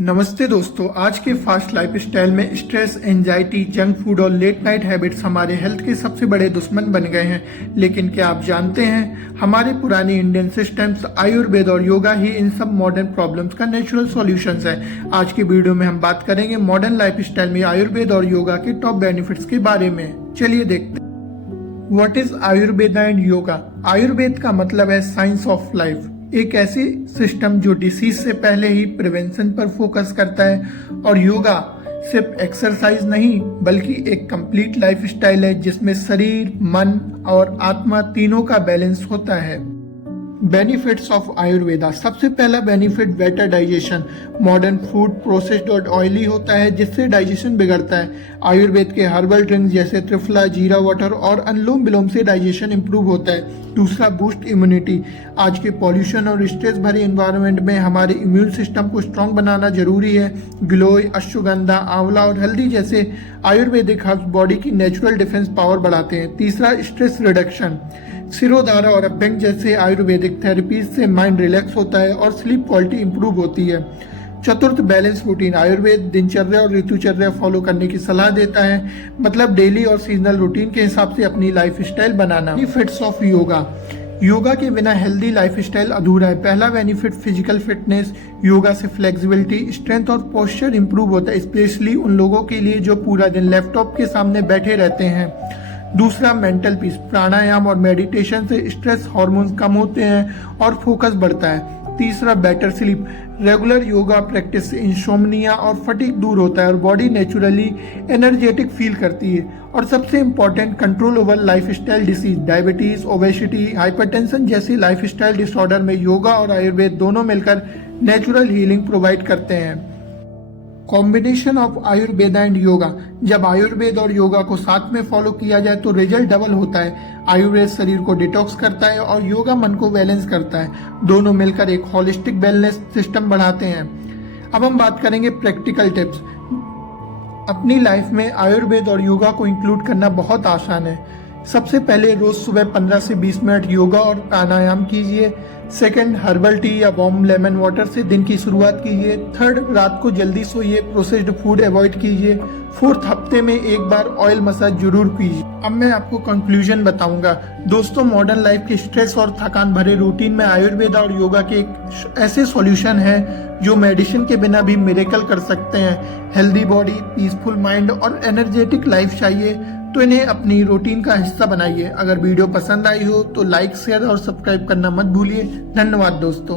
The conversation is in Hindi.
नमस्ते दोस्तों, आज के फास्ट लाइफस्टाइल में स्ट्रेस, एंजाइटी, जंक फूड और लेट नाइट हैबिट्स हमारे हेल्थ के सबसे बड़े दुश्मन बन गए हैं। लेकिन क्या आप जानते हैं, हमारे पुराने इंडियन सिस्टम्स, आयुर्वेद और योगा ही इन सब मॉडर्न प्रॉब्लम्स का नेचुरल सॉल्यूशंस है। आज की वीडियो में हम बात करेंगे मॉडर्न लाइफस्टाइल में आयुर्वेद और योगा के टॉप बेनिफिट्स के बारे में। चलिए देखते हैं। What is Ayurveda and yoga? Ayurveda का मतलब है साइंस ऑफ लाइफ, एक ऐसी सिस्टम जो डिसीज से पहले ही प्रिवेंशन पर फोकस करता है। और योगा सिर्फ एक्सरसाइज नहीं बल्कि एक कंप्लीट लाइफस्टाइल है जिसमें शरीर, मन और आत्मा तीनों का बैलेंस होता है। Benefits of Ayurveda. सबसे पहला benefit better digestion. Modern food processed और ऑयली होता है जिससे डाइजेशन बिगड़ता है। आयुर्वेद के हर्बल ड्रिंक्स जैसे त्रिफला, जीरा वाटर और अनुलोम विलोम से डाइजेशन इंप्रूव होता है। दूसरा, बूस्ट इम्यूनिटी। आज के पॉल्यूशन और स्ट्रेस भरे एनवायरनमेंट में हमारे इम्यून सिस्टम को स्ट्रांग बनाना जरूरी है। गिलोय, अश्वगंधा, आंवला और हल्दी जैसे आयुर्वेदिक हर्ब्स बॉडी की नेचुरल डिफेंस पावर बढ़ाते हैं। तीसरा, स्ट्रेस रिडक्शन। सिरोधारा और अभ्यंग जैसे आयुर्वेदिक थेरेपीज से माइंड रिलैक्स होता है और स्लीप क्वालिटी इंप्रूव होती है। चतुर्थ, बैलेंस रूटीन। आयुर्वेद दिनचर्या और ऋतुचर्या फॉलो करने की सलाह देता है, मतलब डेली और सीजनल रूटीन के हिसाब से अपनी lifestyle banana. Benefits of yoga. Yoga के बिना हेल्दी लाइफस्टाइल अधूरा है। पहला बेनिफिट फिजिकल फिटनेस। योगा से फ्लेक्सिबिलिटी, स्ट्रेंथ और पोस्चर इंप्रूव होता है, स्पेशली उन लोगों के लिए जो पूरा दिन लैपटॉप के सामने बैठे रहते हैं। दूसरा, मेंटल पीस। प्राणायाम और मेडिटेशन से स्ट्रेस हार्मोन्स कम होते हैं और फोकस बढ़ता है। तीसरा, better sleep. Regular yoga practice से इंसोम्निया और फटीग दूर होता है और बॉडी नेचुरली एनर्जेटिक फील करती है। और सबसे important, control over lifestyle disease. Diabetes, obesity, hypertension जैसी लाइफस्टाइल डिसऑर्डर में योगा और आयुर्वेद दोनों मिलकर नेचुरल हीलिंग प्रोवाइड करते हैं। Combination of Ayurveda and yoga. जब आयुर्वेद और योगा को साथ में फॉलो किया जाए तो रिजल्ट डबल होता है। आयुर्वेद शरीर को डिटॉक्स करता है और योगा मन को बैलेंस करता है। दोनों मिलकर एक होलिस्टिक वेलनेस सिस्टम बढ़ाते हैं। अब हम बात करेंगे प्रैक्टिकल टिप्स। अपनी लाइफ में आयुर्वेद और योगा को इंक्लूड करना बहुत आसान है। सबसे पहले रोज सुबह 15 से 20 मिनट योगा और प्राणायाम कीजिए। सेकंड, हर्बल टी या वार्म लेमन वाटर से दिन की शुरुआत कीजिए। थर्ड, रात को जल्दी सोइए, प्रोसेस्ड फूड अवॉइड कीजिए। फोर्थ, हफ्ते में एक बार ऑयल मसाज जरूर कीजिए। अब मैं आपको कंक्लूजन बताऊंगा। दोस्तों, मॉडर्न लाइफ के स्ट्रेस और थकान भरे रूटीन में आयुर्वेदा और योगा के एक ऐसे सॉल्यूशन है जो मेडिसिन के बिना भी मिरेकल कर सकते हैं। हेल्दी बॉडी, पीसफुल माइंड और एनर्जेटिक लाइफ चाहिए तो इन्हें अपनी रूटीन का हिस्सा बनाइए। अगर वीडियो पसंद आई हो तो लाइक, शेयर और सब्सक्राइब करना मत भूलिए। धन्यवाद दोस्तों।